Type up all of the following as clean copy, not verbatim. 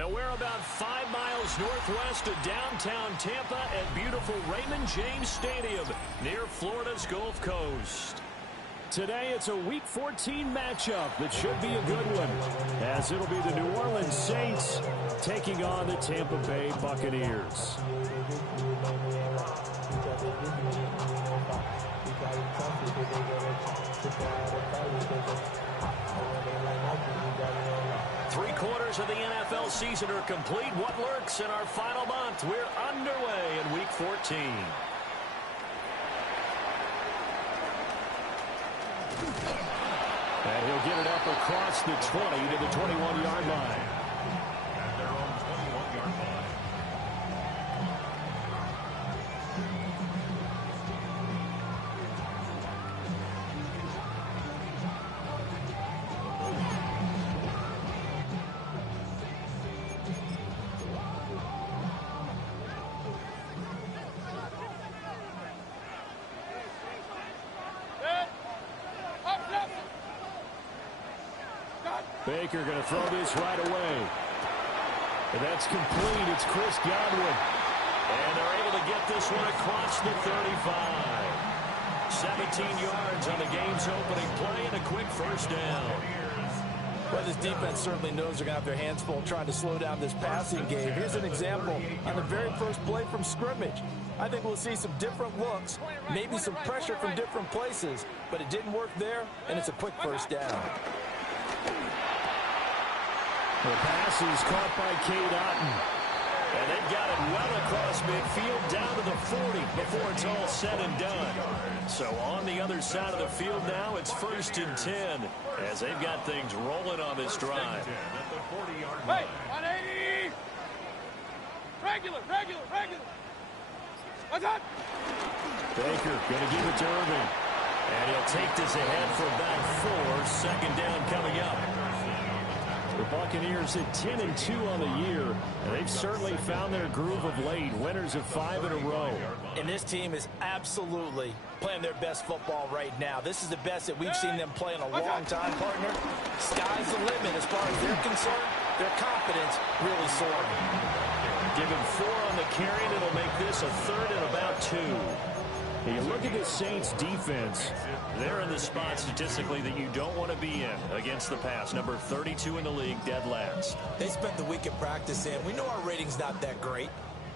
Well, we're about 5 miles northwest of downtown Tampa at beautiful Raymond James Stadium near Florida's Gulf Coast. Today, it's a Week 14 matchup that should be a good one, as it'll be the New Orleans Saints taking on the Tampa Bay Buccaneers. Three-quarters of the NFL season are complete. What lurks in our final month? We're underway in Week 14. And he'll get it up across the 20 to the 21-yard line. At their own 21-yard line. Baker going to throw this right away. And that's complete. It's Chris Godwin. And they're able to get this one across the 35. 17 yards on the game's opening play and a quick first down. Well, this defense certainly knows they're going to have their hands full trying to slow down this passing game. Here's an example on the very first play from scrimmage. I think we'll see some different looks, maybe some pressure from different places, but it didn't work there, and it's a quick first down. The pass is caught by Cade Otton. And they've got it well across midfield down to the 40 before it's all said and done. So on the other side of the field now, it's 1st and 10 as they've got things rolling on this drive. Hey, 180! Regular! What's up? Baker going to give it to Irving. And he'll take this ahead for about 4. 2nd down coming up. The Buccaneers at 10-2 on the year, and they've certainly found their groove of late. Winners of 5 in a row. And this team is absolutely playing their best football right now. This is the best that we've seen them play in a long time, partner. Sky's the limit as far as they're concerned. Their confidence really soaring. Given 4 on the carry, and it'll make this a 3rd and about 2. You look at the Saints defense, they're in the spot statistically that you don't want to be in against the pass. Number 32 in the league, dead last. They spent the week at practice in. We know our rating's not that great,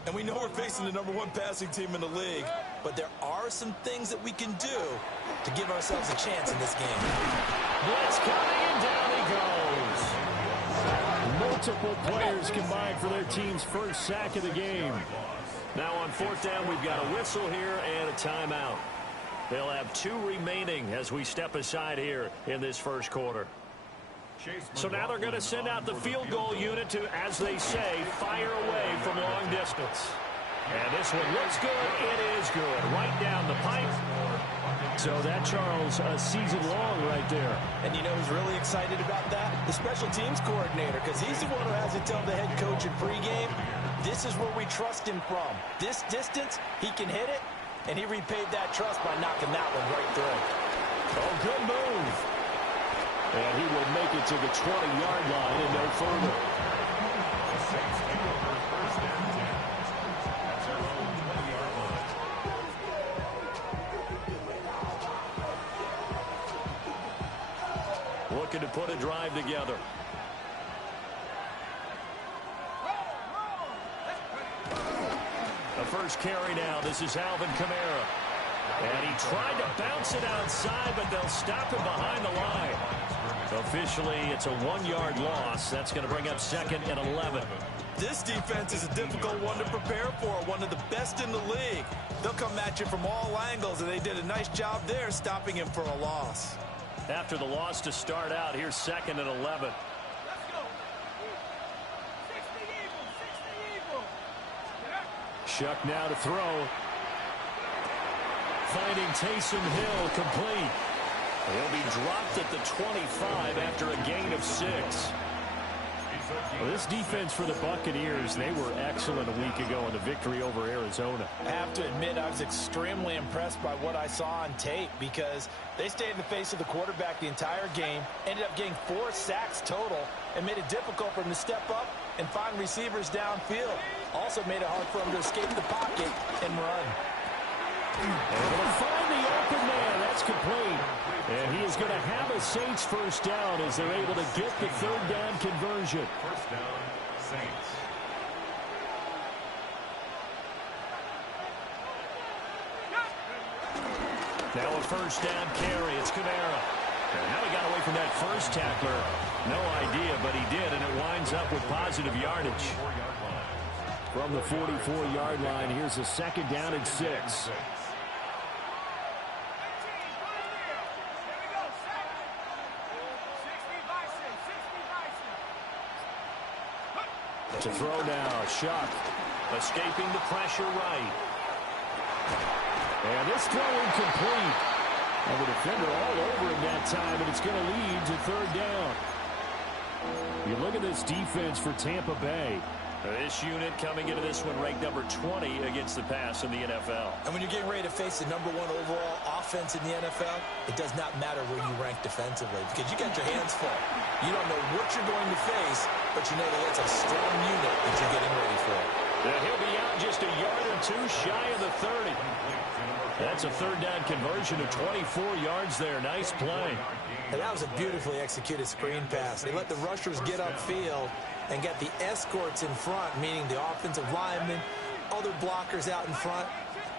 and we know we're facing the #1 passing team in the league, but there are some things that we can do to give ourselves a chance in this game. Blitz coming, and down he goes. Multiple players combined for their team's first sack of the game. Now on 4th down, we've got a whistle here and a timeout. They'll have 2 remaining as we step aside here in this first quarter. So now they're going to send out the field goal unit to, as they say, fire away from long distance. And this one looks good. It is good. Right down the pipe. So that, Charles, a season long right there. And you know who's really excited about that? The special teams coordinator, because he's the one who has to tell the head coach in pregame, this is where we trust him from. This distance, he can hit it, and he repaid that trust by knocking that one right through. Oh, good move. And he will make it to the 20-yard line and no further. The Saints take over 1st and 10 at their own 20-yard line. Looking to put a drive together. The first carry now. This is Alvin Kamara. And he tried to bounce it outside, but they'll stop him behind the line. Officially, it's a 1-yard loss. That's going to bring up 2nd and 11. This defense is a difficult one to prepare for, one of the best in the league. They'll come at you from all angles, and they did a nice job there stopping him for a loss. After the loss to start out, here's 2nd and 11. Shuck now to throw. Finding Taysom Hill complete. He'll be dropped at the 25 after a gain of 6. Well, this defense for the Buccaneers, they were excellent a week ago in the victory over Arizona. I have to admit, I was extremely impressed by what I saw on tape because they stayed in the face of the quarterback the entire game, ended up getting 4 sacks total, and made it difficult for him to step up and find receivers downfield. Also made it hard for him to escape the pocket and run. Able to find the open man. That's complete. And he is going to have a Saints first down as they're able to get the third down conversion. First down, Saints. Now a first down carry. It's Kamara. And how he got away from that first tackler, no idea, but he did, and it winds up with positive yardage. From the 44-yard line, here's a second down and 6. To throw now, Shuck. Escaping the pressure right. And this throw incomplete. And the defender all over him that time, and it's going to lead to third down. You look at this defense for Tampa Bay. This unit coming into this one ranked number 20 against the pass in the NFL. And when you're getting ready to face the number 1 overall offense in the NFL, it does not matter where you rank defensively because you got your hands full. You don't know what you're going to face, but you know that it's a strong unit that you're getting ready for. And he'll be out just a yard or two shy of the 30. That's a third down conversion of 24 yards there. Nice play. And that was a beautifully executed screen pass. They let the rushers get upfield and got the escorts in front, meaning the offensive linemen, other blockers out in front,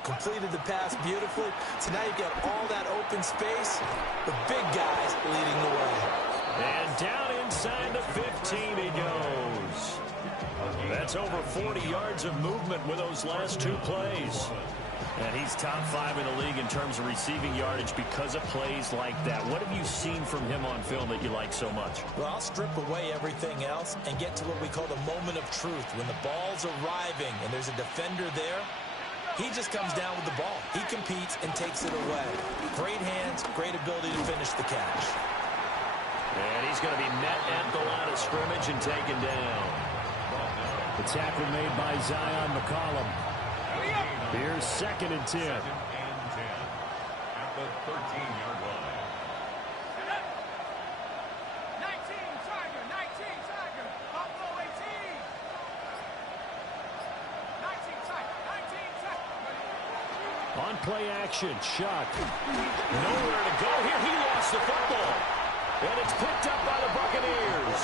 completed the pass beautifully. So now you've got all that open space, the big guys leading the way. And down inside the 15 he goes. That's over 40 yards of movement with those last 2 plays. And he's top 5 in the league in terms of receiving yardage because of plays like that. What have you seen from him on film that you like so much? Well, I'll strip away everything else and get to what we call the moment of truth. When the ball's arriving and there's a defender there, he just comes down with the ball. He competes and takes it away. Great hands, great ability to finish the catch. And he's going to be met at the line of scrimmage and taken down. The tackle made by Zion McCollum. Here's second and 10. At the 13-yard line. 19, Tiger, 19, Tiger. Buffalo 18. 19, Tiger, 19, Tiger. On play action, Shuck. Nowhere to go here. He lost the football. And it's picked up by the Buccaneers.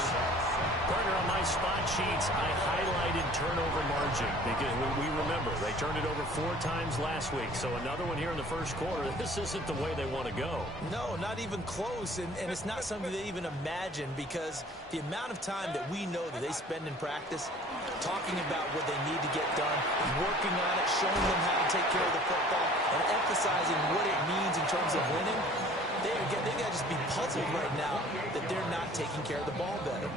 Partner, on my spot sheets, I highlighted turnover margin because we remember they turned it over 4 times last week. So another one here in the first quarter. This isn't the way they want to go. No, not even close, and it's not something they even imagine because the amount of time that we know that they spend in practice talking about what they need to get done, working on it, showing them how to take care of the football, and emphasizing what it means in terms of winning. They got to just be puzzled right now that they're not taking care of the ball better.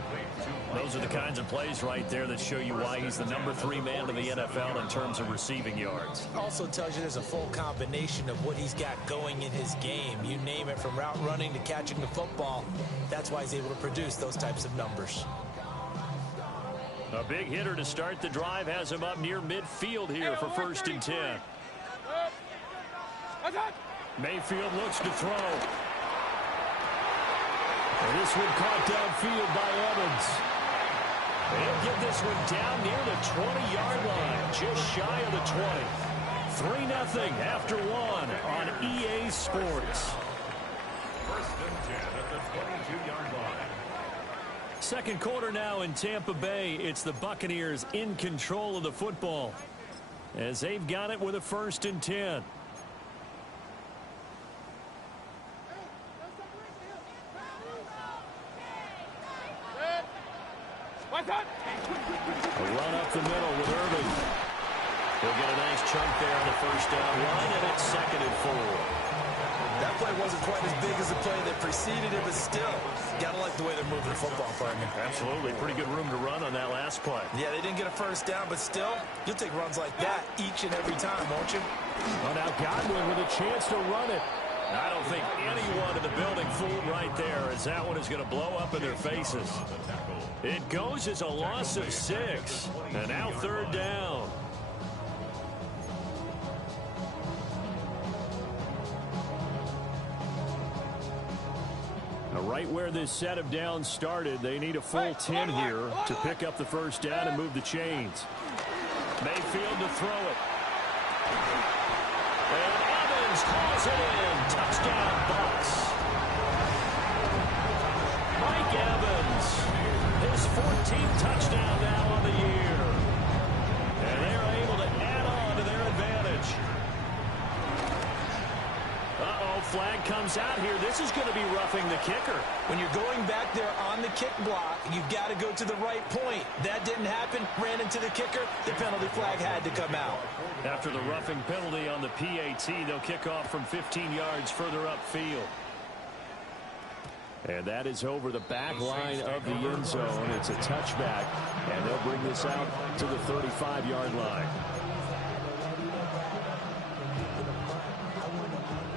Those are the kinds of plays right there that show you why he's the number 3 man in the NFL in terms of receiving yards. Also tells you there's a full combination of what he's got going in his game. You name it, from route running to catching the football. That's why he's able to produce those types of numbers. A big hitter to start the drive has him up near midfield here for first and 10. Mayfield looks to throw. And this one caught downfield by Evans. They'll get this one down near the 20-yard line, just shy of the 20. 3-0 after 1 on EA Sports. First and 10 at the 22-yard line. Second quarter now in Tampa Bay. It's the Buccaneers in control of the football as they've got it with a first and 10. A run up the middle with Irving. He'll get a nice chunk there on the first down run, and it's second and 4. That play wasn't quite as big as the play that preceded it, but still, gotta like the way they're moving the football, partner. Absolutely. Pretty good room to run on that last play. Yeah, they didn't get a first down, but still, you'll take runs like that each and every time, won't you? Well, now Godwin with a chance to run it. I don't think anyone in the building fooled right there, as that one is going to blow up in their faces. It goes as a loss of 6, and now third down. A Right where this set of downs started, they need a full 10 here to pick up the first down and move the chains. Mayfield to throw it. And Evans calls it in. Touchdown, Bucs. Mike Evans, his 14th touchdown now on the year. And they're able to add on to their advantage. Uh-oh, flag comes out here. This is going to be roughing the kicker. When you're going back there on the kick block, you've got to go to the right point. That didn't happen. Ran into the kicker. The penalty flag had to come out. After the roughing penalty on the PAT, they'll kick off from 15 yards further upfield. And that is over the back line of the end zone. It's a touchback, and they'll bring this out to the 35-yard line.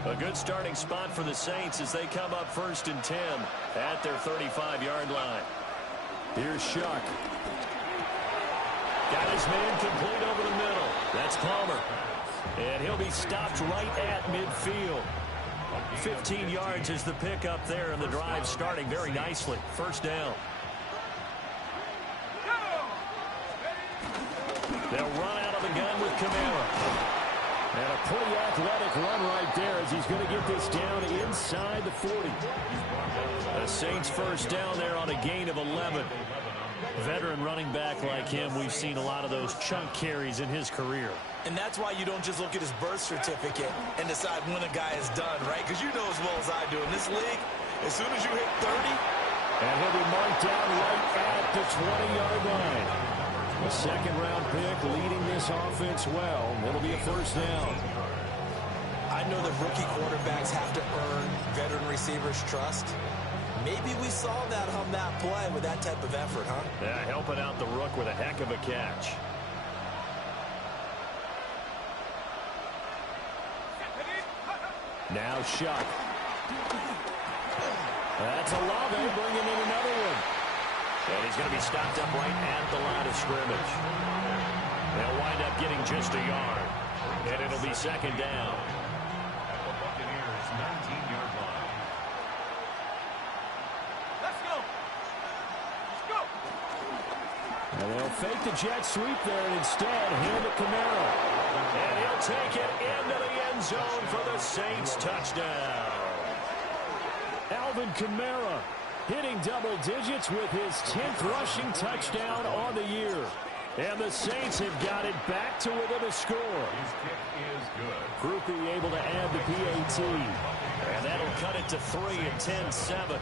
A good starting spot for the Saints as they come up 1st and 10 at their 35-yard line. Here's Shuck. Got his man complete over the middle. That's Palmer. And he'll be stopped right at midfield. 15 yards is the pickup there, and the drive starting very nicely. First down. They'll run out of the gun with Kamara. And a pretty athletic run right there as he's going to get this down inside the 40. The Saints first down there on a gain of 11. Veteran running back like him, we've seen a lot of those chunk carries in his career. And that's why you don't just look at his birth certificate and decide when a guy is done, right? Because you know as well as I do, in this league, as soon as you hit 30. And he'll be marked down right at the 20-yard line. A second-round pick leading this offense well. It'll be a first down. I know that rookie quarterbacks have to earn veteran receivers' trust. Maybe we saw that on that play with that type of effort, huh? Yeah, helping out the rook with a heck of a catch. Now Shuck. That's Olave bringing in another one. And he's going to be stopped up right at the line of scrimmage. They'll wind up getting just a yard. And it'll be second down. At the Buccaneers' 19-yard line. Let's go. Let's go. And they'll fake the jet sweep there and instead hand it Kamara. And he'll take it into the end zone for the Saints touchdown. Alvin Kamara hitting double digits with his 10th rushing touchdown on the year. And the Saints have got it back to within a score. His kick is good. Groupie able to add the PAT. And that'll cut it to 3 and 10-7.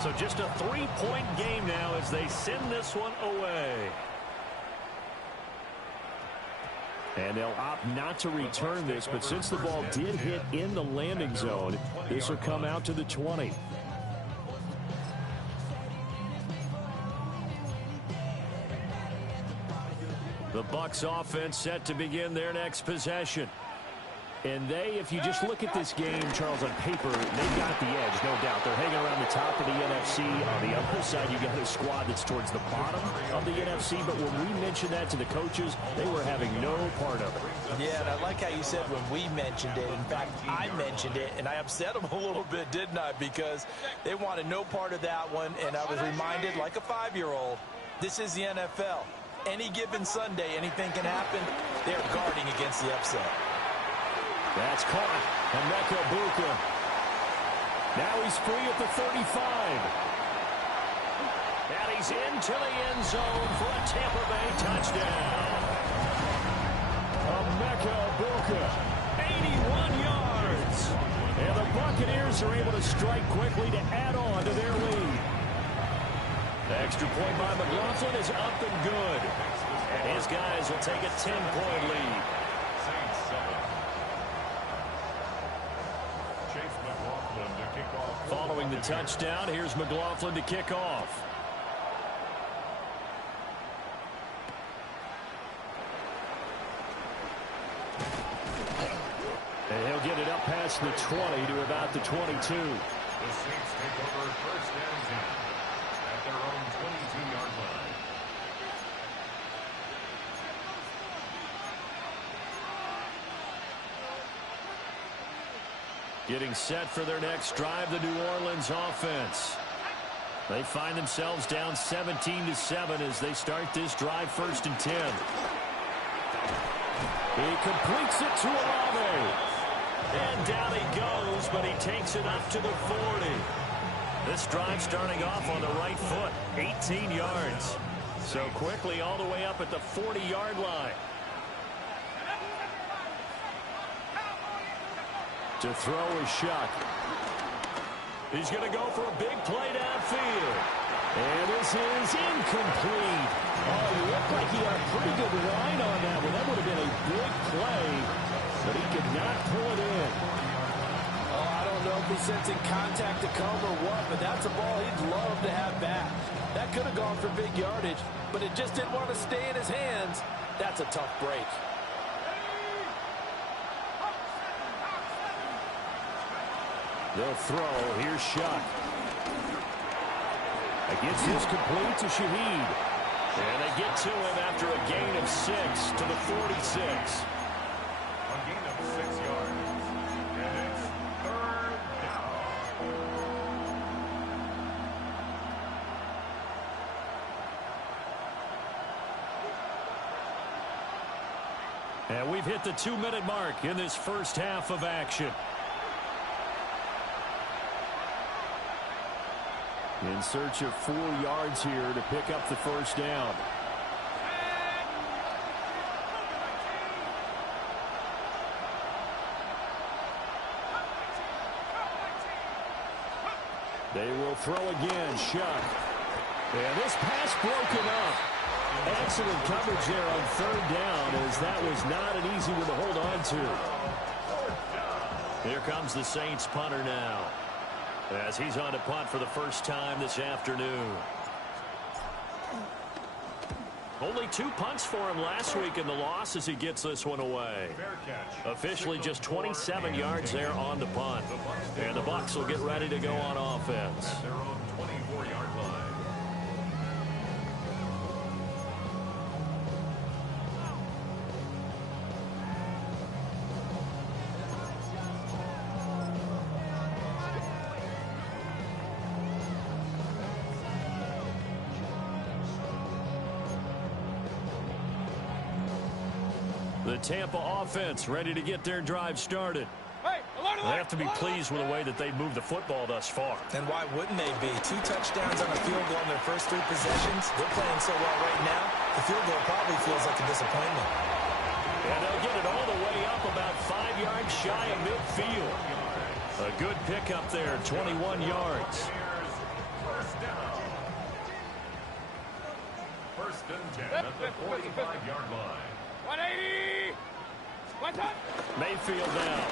So just a 3-point game now as they send this one away. And they'll opt not to return this, but since the ball did hit in the landing zone, this will come out to the 20. The Bucs offense set to begin their next possession. And they, if you just look at this game, Charles, on paper, they've got the edge, no doubt. They're hanging around the top of the NFC. On the other side, you got a squad that's towards the bottom of the NFC. But when we mentioned that to the coaches, they were having no part of it. Yeah, and I like how you said when we mentioned it. In fact, I mentioned it, and I upset them a little bit, didn't I? Because they wanted no part of that one. And I was reminded, like a 5-year-old, this is the NFL. Any given Sunday, anything can happen. They're guarding against the upset. That's caught. Emeka Buka. Now he's free at the 35. And he's into the end zone for a Tampa Bay touchdown. Emeka Buka, 81 yards. And the Buccaneers are able to strike quickly to add on to their lead. The extra point by McLaughlin is up and good. And his guys will take a 10-point lead. Following the touchdown, here's McLaughlin to kick off. And he'll get it up past the 20 to about the 22. The Saints take over first and 10 at their own 22-yard line. Getting set for their next drive, the New Orleans offense. They find themselves down 17-7 as they start this drive, 1st and 10. He completes it to Olave. And down he goes, but he takes it up to the 40. This drive starting off on the right foot, 18 yards. So quickly all the way up at the 40-yard line. To throw is Shuck. He's going to go for a big play downfield. And this is incomplete. Oh, he looked like he had a pretty good line on that one. That would have been a big play, but he could not pull it in. Oh, I don't know if he's sensing contact to come or what, but that's a ball he'd love to have back. That could have gone for big yardage, but it just didn't want to stay in his hands. That's a tough break. They'll throw. Here's Shuck. Gets this complete to Shaheed. And they get to him after a gain of 6 to the 46. A gain of 6 yards. And it's 3rd down. And we've hit the 2-minute mark in this first half of action. In search of 4 yards here to pick up the first down. They will throw again. Shuck. And this pass broken up. Excellent coverage there on 3rd down, as that was not an easy one to hold on to. Here comes the Saints punter now, as he's on to punt for the first time this afternoon. Only 2 punts for him last week in the loss as he gets this one away. Officially just 27 yards there on the punt. And the Bucs will get ready to go on offense. At their own 24-yard line. The Tampa offense ready to get their drive started. They have to be pleased with the way that they've moved the football thus far. And why wouldn't they be? 2 touchdowns on a field goal in their first 3 possessions. They're playing so well right now, the field goal probably feels like a disappointment. And they'll get it all the way up about 5 yards shy of midfield. A good pickup there, 21 yards. First down. 1st and 10 at the 45-yard line. 180! One touch! Mayfield down.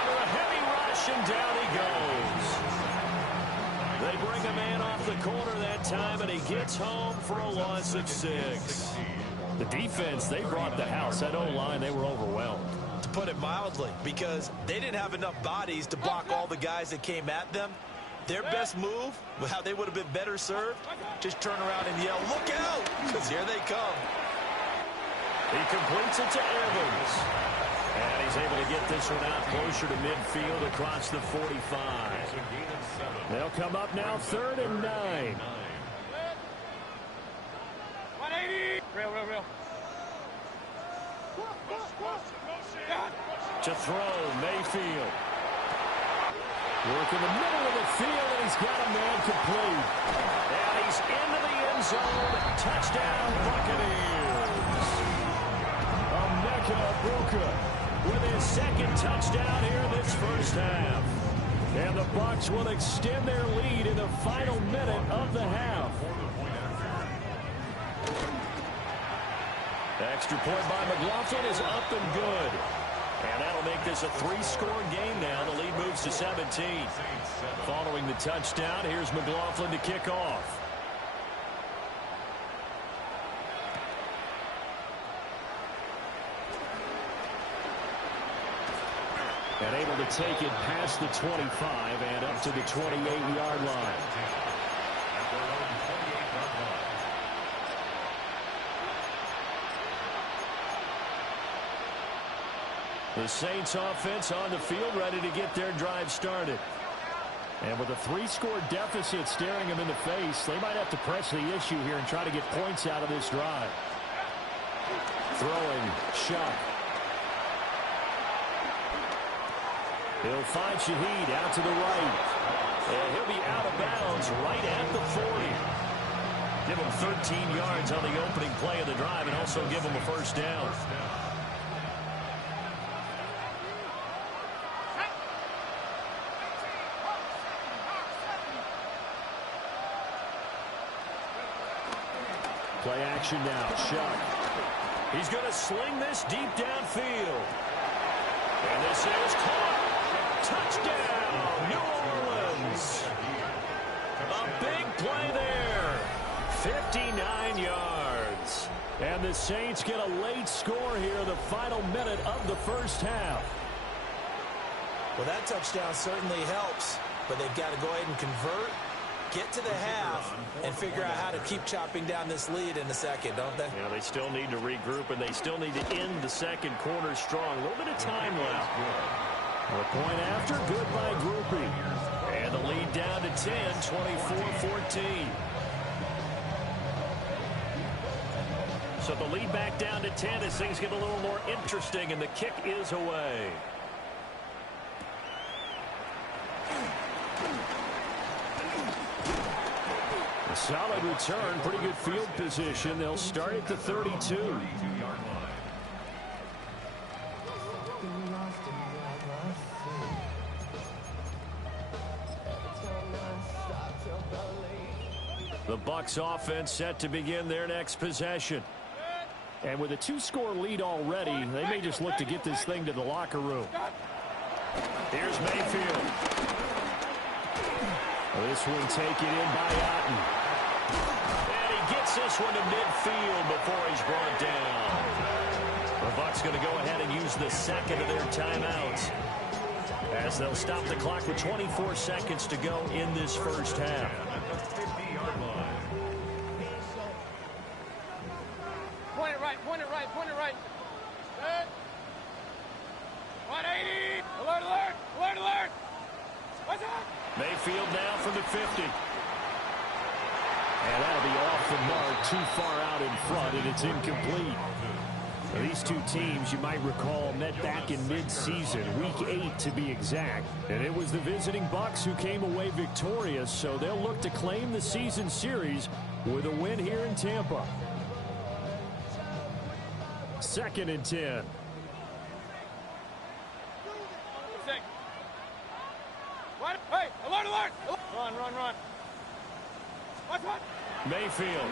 Under a heavy rush, and down he goes. They bring a man off the corner that time, and he gets home for a loss of 6. The defense, they brought the house. That O-line, they were overwhelmed. To put it mildly, because they didn't have enough bodies to block all the guys that came at them. Their best move, how they would have been better served, just turn around and yell, "Look out!" Because here they come. He completes it to Evans. And he's able to get this one out closer to midfield across the 45. They'll come up now 3rd and 9. 180! Real. To throw, Mayfield. Work in the middle of the field, and he's got a man complete. And he's into the end zone. Touchdown, Buccaneers. Broka with his 2nd touchdown here in this first half. And the Bucs will extend their lead in the final minute of the half. Extra point by McLaughlin is up and good. And that'll make this a 3-score game now. The lead moves to 17. Following the touchdown, here's McLaughlin to kick off. And able to take it past the 25 and up to the 28-yard line. The Saints offense on the field, ready to get their drive started. And with a 3-score deficit staring them in the face, they might have to press the issue here and try to get points out of this drive. Throwing, Shuck. He'll find Shaheed out to the right. And he'll be out of bounds right at the 40. Give him 13 yards on the opening play of the drive and also give him a first down. Play action now. Shuck. He's going to sling this deep downfield. And this is caught. Touchdown, New Orleans. A big play there. 59 yards. And the Saints get a late score here, the final minute of the first half. Well, that touchdown certainly helps, but they've got to go ahead and convert, get to the half, and figure out how to keep chopping down this lead in the second, don't they? Yeah, they still need to regroup, and they still need to end the second quarter strong. A little bit of time left. A point after, good by Groupie. And the lead down to 10, 24-14. So the lead back down to 10 as things get a little more interesting, and the kick is away. A solid return, pretty good field position. They'll start at the 32. The Bucs offense set to begin their next possession. And with a 2-score lead already, they may just look to get this thing to the locker room. Here's Mayfield. This one taken in by Otten. And he gets this one to midfield before he's brought down. The Bucs going to go ahead and use the second of their timeouts, as they'll stop the clock with 24 seconds to go in this first half. Point it right, point it right, point it right. Good. 180. Alert, alert, alert, alert. What's up? Mayfield now from the 50. And that'll be off the mark, too far out in front, and it's incomplete. Now, these two teams, you might recall, met back in mid-season, week 8 to be exact. And it was the visiting Bucs who came away victorious, so they'll look to claim the season series with a win here in Tampa. 2nd and 10. What? Hey, alert, alert. Run, run, run. What? Mayfield.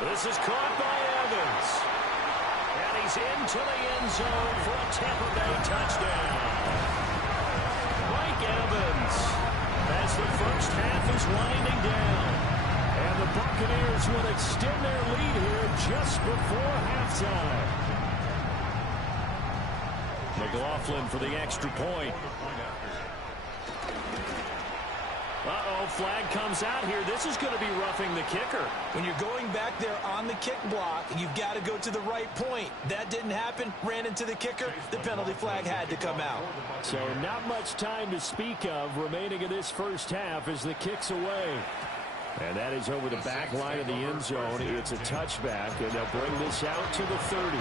This is caught by Evans. And he's into the end zone for a Tampa Bay touchdown. Mike Evans, as the first half is winding down. And the Buccaneers will extend their lead here just before halftime. McLaughlin for the extra point. Uh-oh, flag comes out here. This is going to be roughing the kicker. When you're going back there on the kick block, you've got to go to the right point. That didn't happen. Ran into the kicker. The penalty flag had to come out. So not much time to speak of remaining in this first half as the kick's away. And that is over the back line of the end zone. It's a touchback, and they'll bring this out to the 30.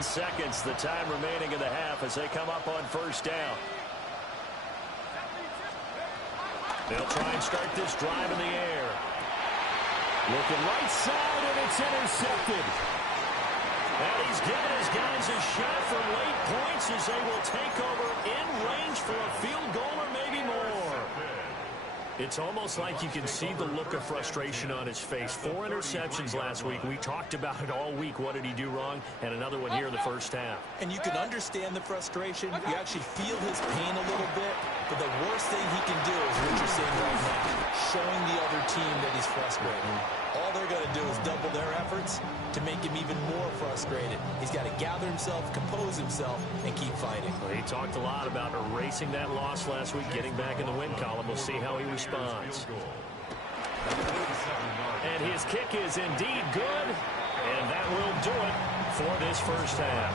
Seconds, the time remaining in the half as they come up on first down. They'll try and start this drive in the air. Looking right side, and it's intercepted. And he's given his guys a shot for late points as they will take over in range for a field goal or maybe more. It's almost like you can see the look of frustration on his face. 4 interceptions last week. We talked about it all week. What did he do wrong? And another one here in the first half. And you can understand the frustration. You actually feel his pain a little bit. But the worst thing he can do is what you're seeing right now, showing the other team that he's frustrated. All they're going to do is double their efforts to make him even more frustrated. He's got to gather himself, compose himself, and keep fighting. Well, he talked a lot about erasing that loss last week, getting back in the win column. We'll see how he responds. And his kick is indeed good, and that will do it for this first half.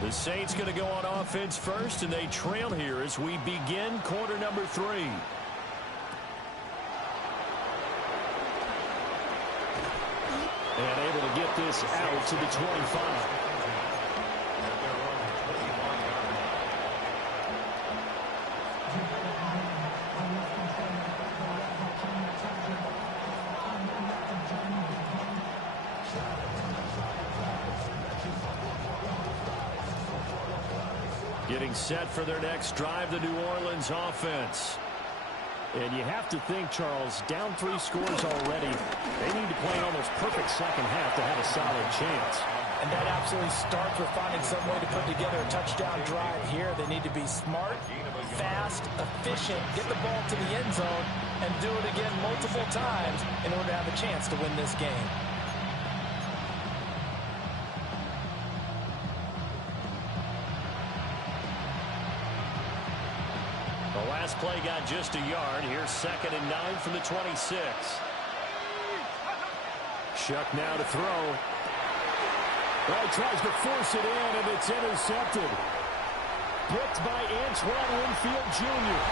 The Saints going to go on offense first, and they trail here as we begin quarter number 3. And able to get this out to the 25. Getting set for their next drive, the New Orleans offense. And you have to think, Charles, down 3 scores already. They need to play an almost perfect second half to have a solid chance. And that absolutely starts with finding some way to put together a touchdown drive here. They need to be smart, fast, efficient, get the ball to the end zone, and do it again multiple times in order to have a chance to win this game. The last play got just a yard. Here's 2nd and 9 from the 26. Shuck now to throw. Well, he tries to force it in, and it's intercepted. Picked by Antoine Winfield Jr.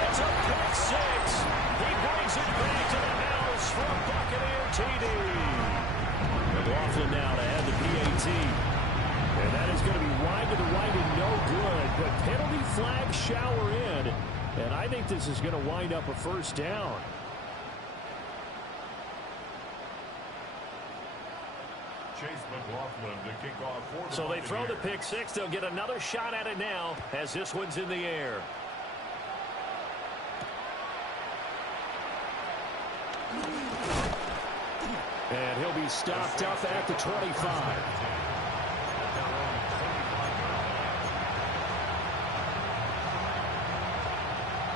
That's a pick 6. He brings it back to the house for a Buccaneer TD. McLaughlin now to add the PAT. And that is going to be wide to the right and no good. But penalty flag shower in. And I think this is going to wind up a first down. So they throw the pick 6. They'll get another shot at it now as this one's in the air. And he'll be stopped up at the 25.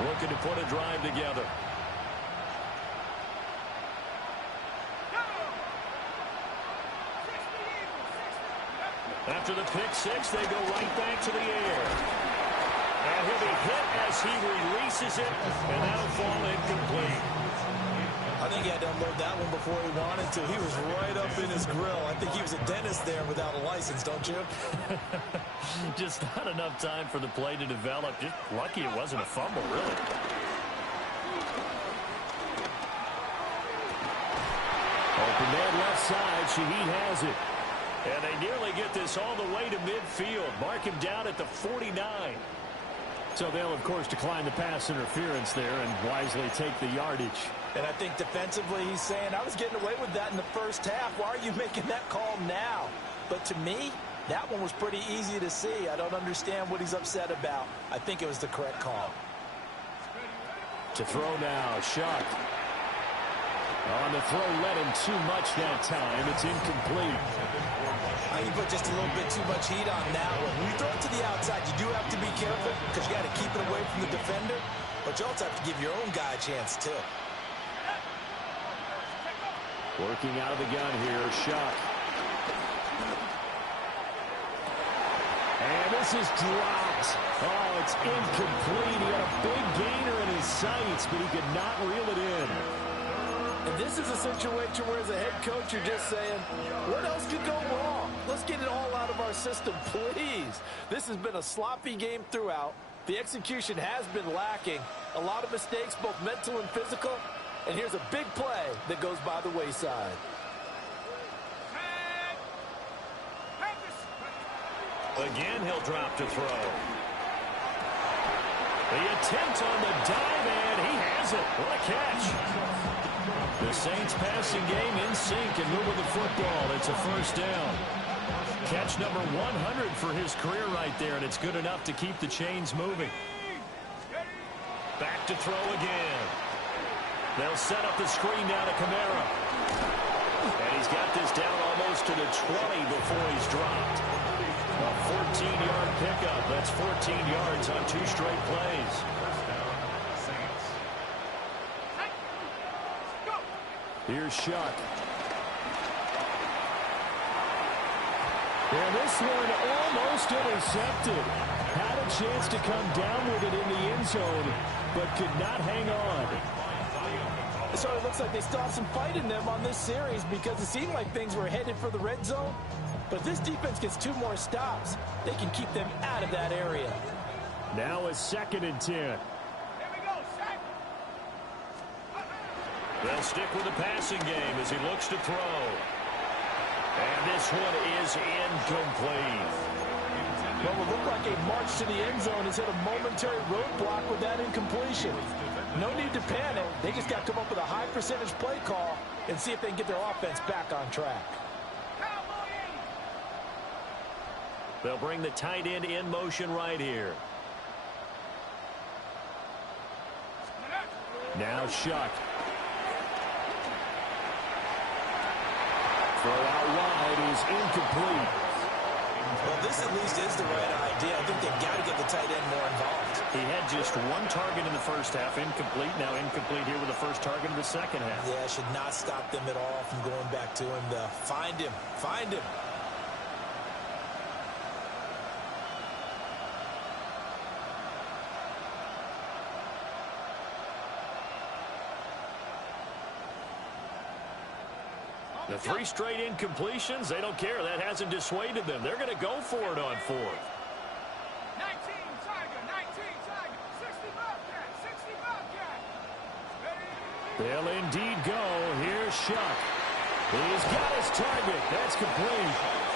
Looking to put a drive together. After the pick 6, they go right back to the air. And he'll be hit as he releases it, and that'll fall incomplete. I think he had to unload that one before he wanted to. He was right up in his grill. I think he was a dentist there without a license, don't you? Just not enough time for the play to develop. Just lucky it wasn't a fumble, really. Open man left side. Shaheed has it. And they nearly get this all the way to midfield. Mark him down at the 49. So they'll, of course, decline the pass interference there and wisely take the yardage. And I think defensively he's saying, I was getting away with that in the first half. Why are you making that call now? But to me, that one was pretty easy to see. I don't understand what he's upset about. I think it was the correct call. To throw now, Shuck. On the throw, led him too much that time. It's incomplete. I think you put just a little bit too much heat on that one. When you throw it to the outside, you do have to be careful because you got to keep it away from the defender. But you also have to give your own guy a chance, too. Working out of the gun here, Shuck. And this is dropped. Oh, it's incomplete. He had a big gainer in his sights, but he could not reel it in. And this is a situation where, as a head coach, you're just saying, what else could go wrong? Let's get it all out of our system, please. This has been a sloppy game throughout. The execution has been lacking. A lot of mistakes, both mental and physical. And here's a big play that goes by the wayside. Again, he'll drop to throw. The attempt on the dive, and he has it. What a catch. The Saints passing game in sync and moving the football. It's a first down. Catch number 100 for his career right there, and it's good enough to keep the chains moving. Back to throw again. They'll set up the screen down to Kamara. And he's got this down almost to the 20 before he's dropped. A 14-yard pickup. That's 14 yards on 2 straight plays. Here's Shuck. And this one almost intercepted. Had a chance to come down with it in the end zone, but could not hang on. So it looks like they still have some fight in them on this series because it seemed like things were headed for the red zone. But this defense gets 2 more stops. They can keep them out of that area. Now a 2nd and 10. Here we go, Shaq. They'll stick with the passing game as he looks to throw. And this one is incomplete. Well, it looked like a march to the end zone has hit a momentary roadblock with that incompletion. No need to panic. They just got to come up with a high percentage play call and see if they can get their offense back on track. They'll bring the tight end in motion right here. Now Shuck. Throw out wide is incomplete. Well, this at least is the right idea. I think they've got to get the tight end more involved. He had just 1 target in the first half, incomplete. Now incomplete here with the first target in the second half. Yeah, should not stop them at all from going back to him to find him. Find him. The 3 straight incompletions, they don't care. That hasn't dissuaded them. They're going to go for it on 4th. 19 Tiger, 19 Tiger, 60 Bobcat, 60 Bobcat. They'll indeed go. Here's Shuck. He's got his target. That's complete.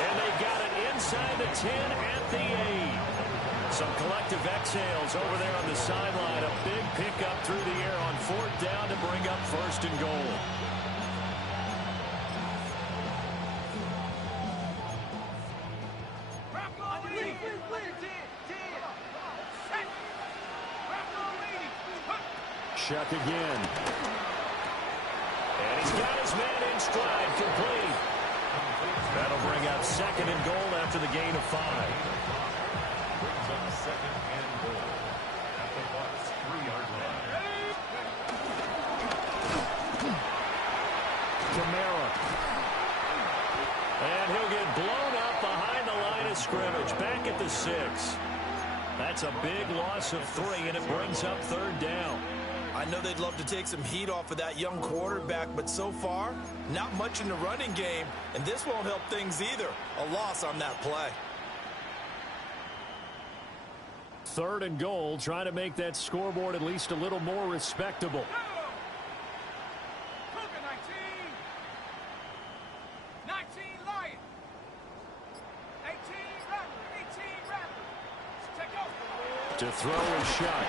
And they got it inside the 10 at the 8. Some collective exhales over there on the sideline. A big pickup through the air on 4th down to bring up 1st and goal. Shuck again. And he's got his man in stride, complete. That'll bring up 2nd and goal after the gain of 5. Brings up 2nd and goal at the Bucs 3-yard line. Kamara. And he'll get blown up behind the line of scrimmage, back at the 6. That's a big loss of 3, and it brings up 3rd down. I know they'd love to take some heat off of that young quarterback, but so far, not much in the running game, and this won't help things either. A loss on that play. 3rd and goal, trying to make that scoreboard at least a little more respectable. Cougar 19. 19 Lion. 18 Raptor, 18 Raptor. Take off. To throw a shot.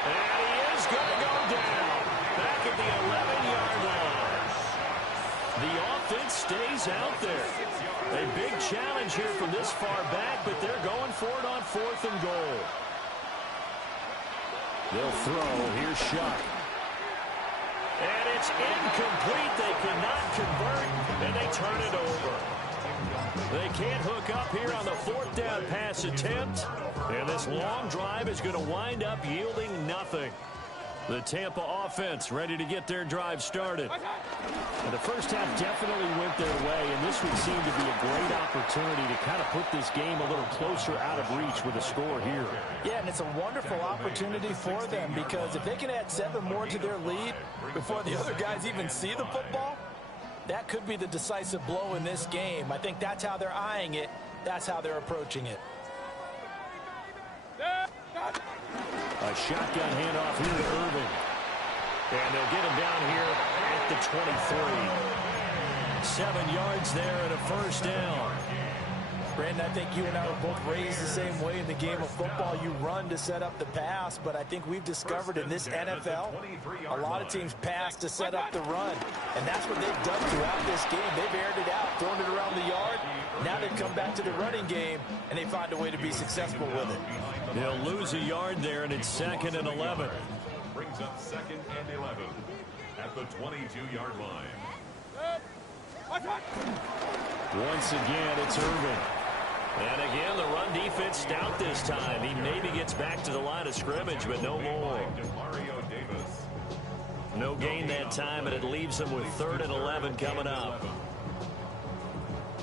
And he is going to go down back at the 11-yard line. The offense stays out there. A big challenge here from this far back, but they're going for it on 4th and goal. They'll throw. Here's Shuck. And it's incomplete. They cannot convert, and they turn it over. They can't hook up here on the 4th down pass attempt. And this long drive is going to wind up yielding nothing. The Tampa offense ready to get their drive started. And the first half definitely went their way, and this would seem to be a great opportunity to kind of put this game a little closer out of reach with a score here. Yeah, and it's a wonderful opportunity for them because if they can add 7 more to their lead before the other guys even see the football, that could be the decisive blow in this game. I think that's how they're eyeing it. That's how they're approaching it. A shotgun handoff here to Irving. And they'll get him down here at the 23. 7 yards there and a 1st down. Brandon, I think you and I were both raised the same way in the game of football. You run to set up the pass, but I think we've discovered in this NFL, a lot of teams pass to set up the run. And that's what they've done throughout this game. They've aired it out, thrown it around the yard. Now they've come back to the running game, and they find a way to be successful with it. They'll lose a yard there, and it's 2nd and 11. Brings up 2nd and 11. at the 22-yard line. Once again, it's Irvin. And again, the run defense stout this time. He maybe gets back to the line of scrimmage, but no more. No gain that time, and it leaves them with 3rd and 11 coming up.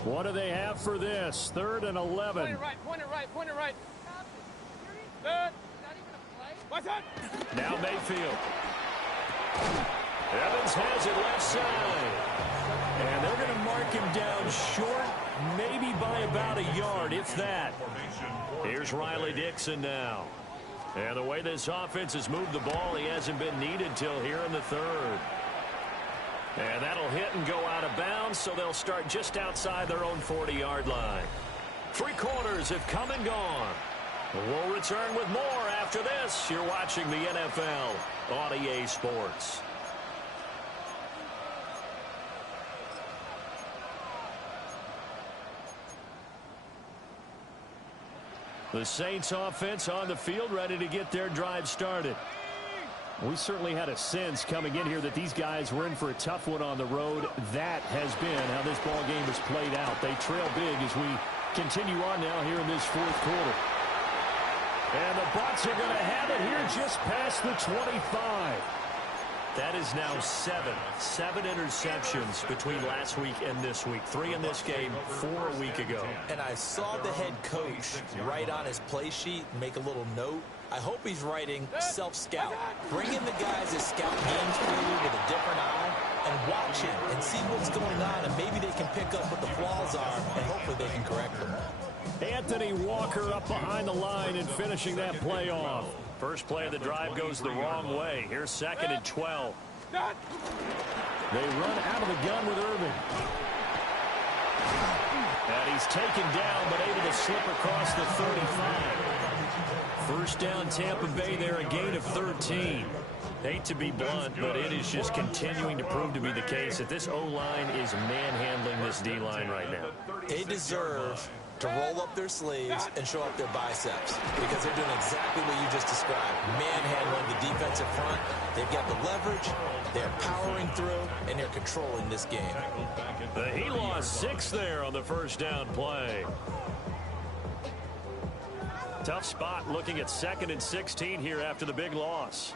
What do they have for this? 3rd and 11. Point it right, point it right, point it right. Good. What's up? Now Mayfield. Evans has it left side. And they're going to mark him down short, maybe by about a yard, if that. Here's Riley Dixon now. And the way this offense has moved the ball, he hasn't been needed till here in the 3rd. And that'll hit and go out of bounds, so they'll start just outside their own 40-yard line. 3 quarters have come and gone. We'll return with more after this. You're watching the NFL on EA Sports. The Saints offense on the field, ready to get their drive started. We certainly had a sense coming in here that these guys were in for a tough one on the road. That has been how this ball game has played out. They trail big as we continue on now here in this 4th quarter. And the Bucs are going to have it here just past the 25. That is now 7 interceptions between last week and this week. 3 in this game, 4 a week ago. And I saw the head coach write on his play sheet, make a little note. I hope he's writing self-scout. Bring in the guys that scout games for you with a different eye and watch him and see what's going on, and maybe they can pick up what the flaws are, and hopefully they can correct them. Anthony Walker up behind the line and finishing that play off. First play of the drive goes the wrong way. Here's 2nd and 12. They run out of the gun with Irvin. And he's taken down, but able to slip across the 35. First down, Tampa Bay there, a gain of 13. Hate to be blunt, but it is just continuing to prove to be the case that this O-line is manhandling this D-line right now. They deserve to roll up their sleeves and show up their biceps because they're doing exactly what you just described. Manhandling the defensive front. They've got the leverage, they're powering through, and they're controlling this game. He lost 6 there on the first down play. Tough spot looking at 2nd and 16 here after the big loss.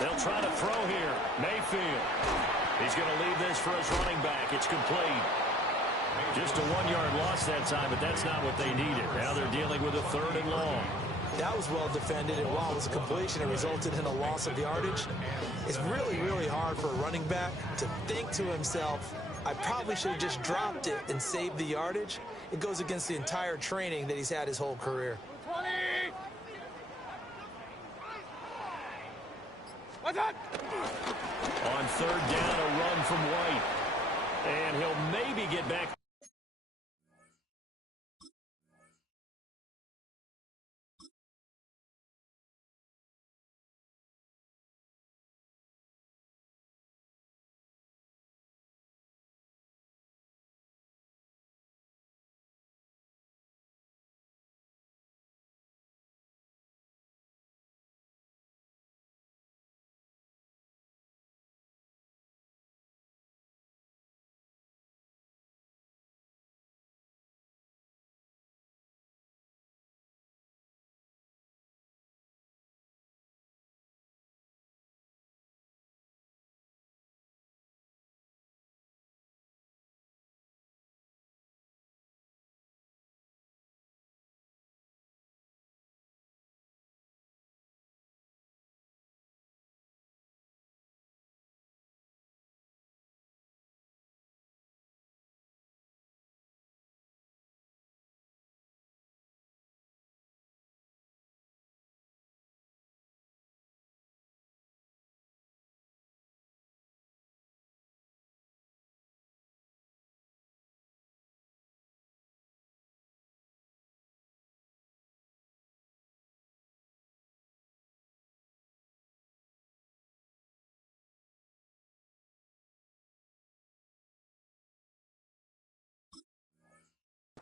They'll try to throw here. Mayfield. He's going to leave this for his running back. It's complete. Just a 1-yard loss that time, but that's not what they needed. Now they're dealing with a 3rd and long. That was well defended, and while it was a completion, it resulted in a loss of yardage. It's really, really hard for a running back to think to himself, I probably should have just dropped it and saved the yardage. It goes against the entire training that he's had his whole career. 20. What's up? On 3rd down, a run from White. And he'll maybe get back.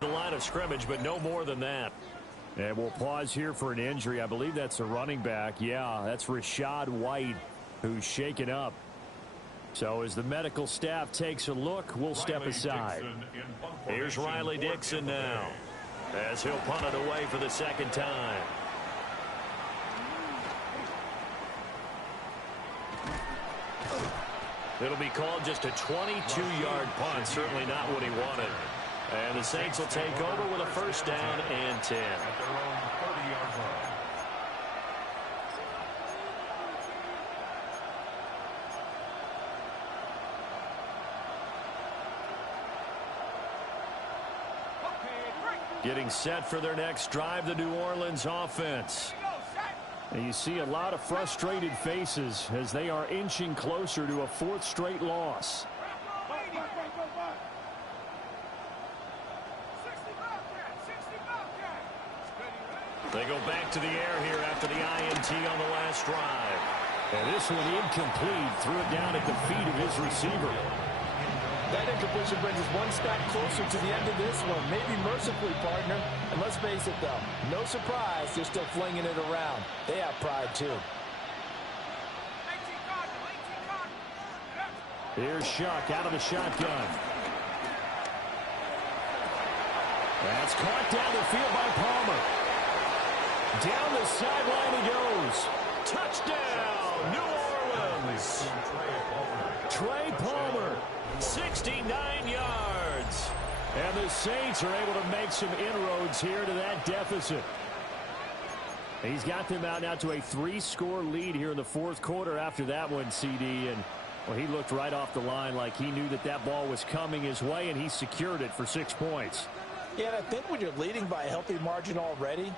The line of scrimmage, but no more than that. And we'll pause here for an injury. I believe that's a running back. Yeah, that's Rashad White, who's shaken up. So as the medical staff takes a look, we'll step aside. Here's Riley Dixon now, as he'll punt it away for the second time. It'll be called just a 22-yard punt. Certainly not what he wanted. And the Saints will take over with a first down and 10. At their own 30-yard line. Getting set for their next drive, the New Orleans offense. And you see a lot of frustrated faces as they are inching closer to a fourth straight loss. They go back to the air here after the INT on the last drive. And this one incomplete. Threw it down at the feet of his receiver. That incompletion brings us one step closer to the end of this one. Maybe mercifully, partner. And let's face it, though, no surprise, they're still flinging it around. They have pride, too. Here's Shuck out of the shotgun. That's caught down the field by Palmer. Down the sideline he goes. Touchdown, New Orleans. Trey Palmer. 69 yards. And the Saints are able to make some inroads here to that deficit. He's got them out now to a 3-score lead here in the fourth quarter after that one, CD. And, well, he looked right off the line like he knew that that ball was coming his way, and he secured it for 6 points. Yeah, and I think when you're leading by a healthy margin already,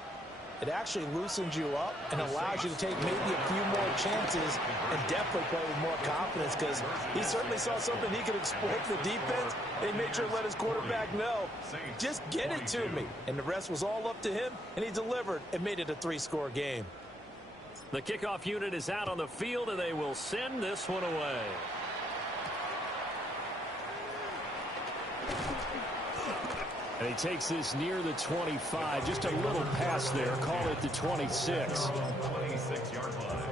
it actually loosens you up and allows you to take maybe a few more chances and definitely play with more confidence, because he certainly saw something he could exploit the defense. They made sure to let his quarterback know, just get it to me. And the rest was all up to him, and he delivered and made it a 3-score game. The kickoff unit is out on the field, and they will send this one away. And he takes this near the 25. Just a little pass there. Call it the 26. 26-yard line.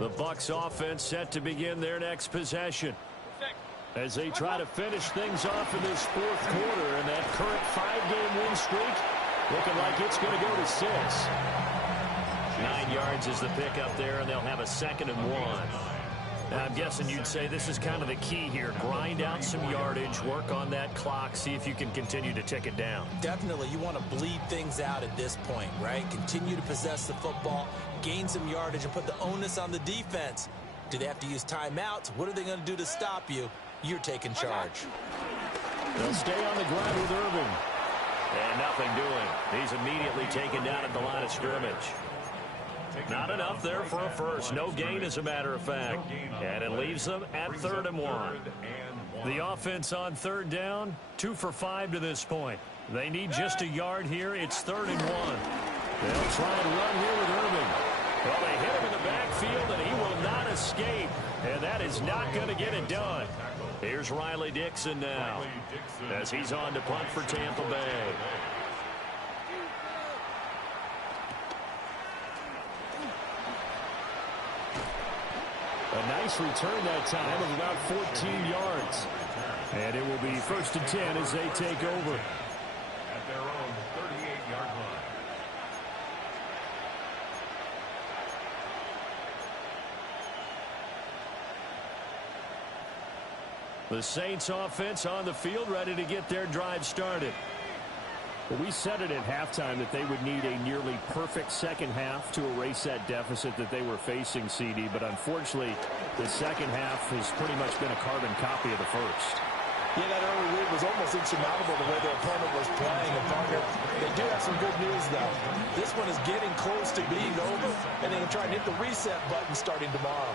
The Bucs offense set to begin their next possession as they try to finish things off in this fourth quarter. And that current 5-game win streak looking like it's going to go to 6. 9 yards is the pickup there, and they'll have a 2nd and 1. Now, I'm guessing you'd say this is kind of the key here. Grind out some yardage, work on that clock, see if you can continue to tick it down. Definitely, you want to bleed things out at this point, right? Continue to possess the football, gain some yardage, and put the onus on the defense. Do they have to use timeouts? What are they going to do to stop you? You're taking charge. They'll stay on the ground with Irving. And nothing doing. He's immediately taken down at the line of scrimmage. Not enough there for a first. No gain, as a matter of fact. And it leaves them at 3rd and 1. The offense on 3rd down, 2 for 5 to this point. They need just a yard here. It's 3rd and 1. They'll try and run here with Irving. Well, they hit him in the backfield, and he will not escape. And that is not going to get it done. Here's Riley Dixon now as he's on to punt for Tampa Bay. A nice return that time of about 14 yards. And it will be 1st and 10 as they take over. At their own 38-yard line. The Saints offense on the field, ready to get their drive started. Well, we said it at halftime that they would need a nearly perfect second half to erase that deficit that they were facing, CD. But unfortunately, the second half has pretty much been a carbon copy of the first. Yeah, that early lead was almost insurmountable the way their opponent was playing. And partner, they do have some good news, though. This one is getting close to being over, and they can try and hit the reset button starting tomorrow.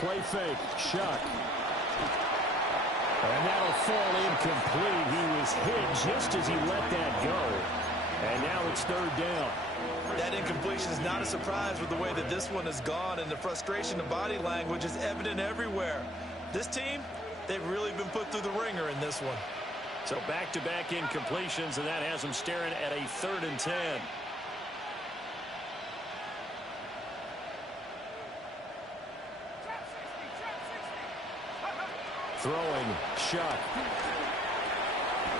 Play fake, Shuck. And that'll fall incomplete. He was hit just as he let that go. And now it's 3rd down. That incompletion is not a surprise with the way that this one has gone, and the frustration of body language is evident everywhere. This team, they've really been put through the ringer in this one. So back-to-back incompletions, and that has them staring at a 3rd and 10. Throwing, Shuck.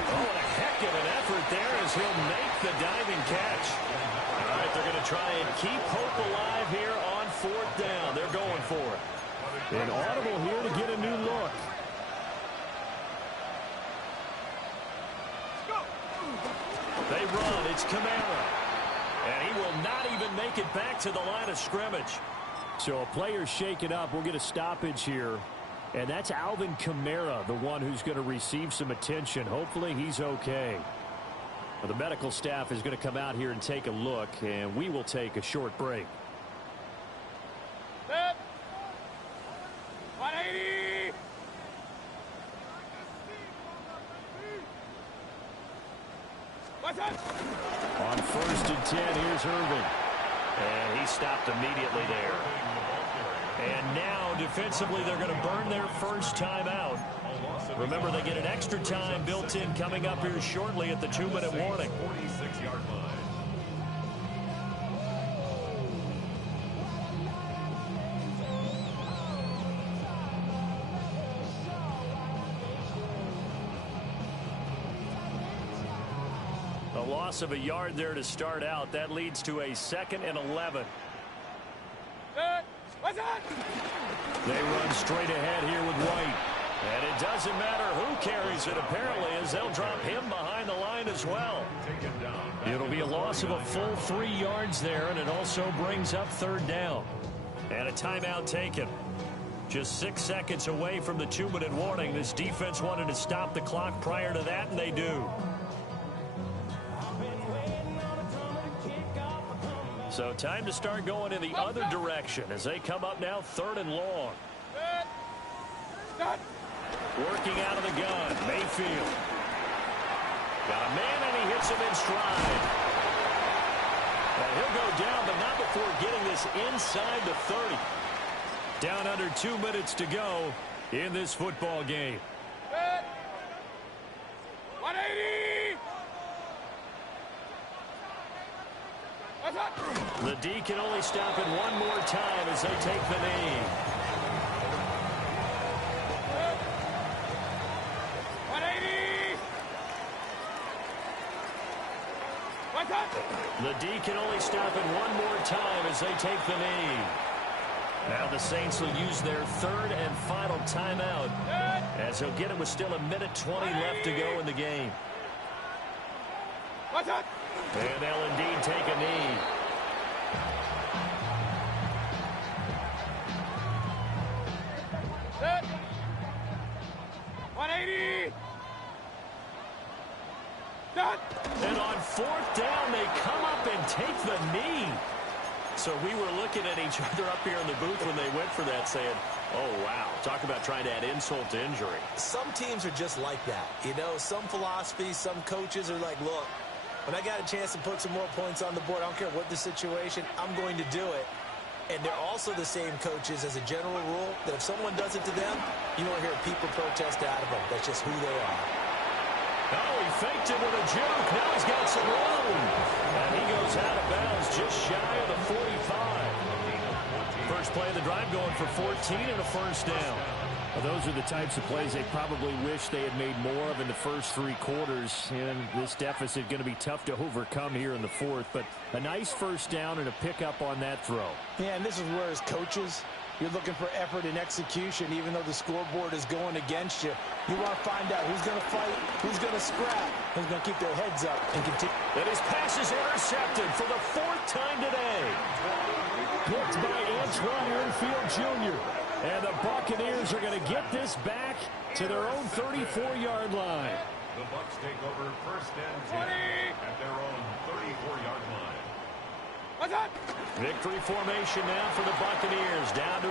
Oh, what a heck of an effort there as he'll make the diving catch. All right, they're going to try and keep hope alive here on 4th down. They're going for it. An audible here to get a new look. They run. It's Kamara. And he will not even make it back to the line of scrimmage. So a player shaken up. We'll get a stoppage here. And that's Alvin Kamara, the one who's going to receive some attention. Hopefully he's okay. Well, the medical staff is going to come out here and take a look, and we will take a short break. Set. 180. What's up? On 1st and 10, here's Irvin. And he stopped immediately there. And now, defensively, they're going to burn their first timeout. Remember, they get an extra time built in coming up here shortly at the 2-minute warning. 46-yard line. A loss of a yard there to start out. That leads to a 2nd and 11. Set. What's up? They run straight ahead here with White. And it doesn't matter who carries it, apparently, as they'll drop him behind the line as well. It'll be a loss of a full 3 yards there, and it also brings up 3rd down. And a timeout taken. Just 6 seconds away from the 2-minute warning. This defense wanted to stop the clock prior to that, and they do. So time to start going in the other direction as they come up now 3rd and long. Set. Start. Working out of the gun, Mayfield. Got a man, and he hits him in stride. And he'll go down, but not before getting this inside the 30. Down under 2 minutes to go in this football game. Set. 180. What's up? The D can only stop it one more time as they take the knee. 180. What's up? The D can only stop it one more time as they take the knee. Now the Saints will use their 3rd and final timeout as he'll get it with still 1:20 left to go in the game. What's up? And they'll indeed take a knee. Set. 180. Done. And on 4th down, they come up and take the knee. So we were looking at each other up here in the booth when they went for that, saying, oh, wow, talk about trying to add insult to injury. Some teams are just like that. You know, some philosophies, some coaches are like, look, when I got a chance to put some more points on the board, I don't care what the situation, I'm going to do it. And they're also the same coaches as a general rule that if someone does it to them, you won't hear people protest out of them. That's just who they are. Oh, he faked it with a juke. Now he's got some room. And he goes out of bounds just shy of the 45. First play of the drive going for 14 and a first down. Well, those are the types of plays they probably wish they had made more of in the first 3 quarters. And this deficit going to be tough to overcome here in the 4th. But a nice first down and a pickup on that throw. Yeah, and this is where as coaches, you're looking for effort and execution, even though the scoreboard is going against you. You want to find out who's going to fight, who's going to scrap, who's going to keep their heads up and continue. And his pass is intercepted for the 4th time today. Picked by Antoine Winfield Jr. And the Buccaneers are going to get this back to their own 34-yard line. The Bucs take over 1st and 10 at their own 34-yard line. What's up? Victory formation now for the Buccaneers. Down to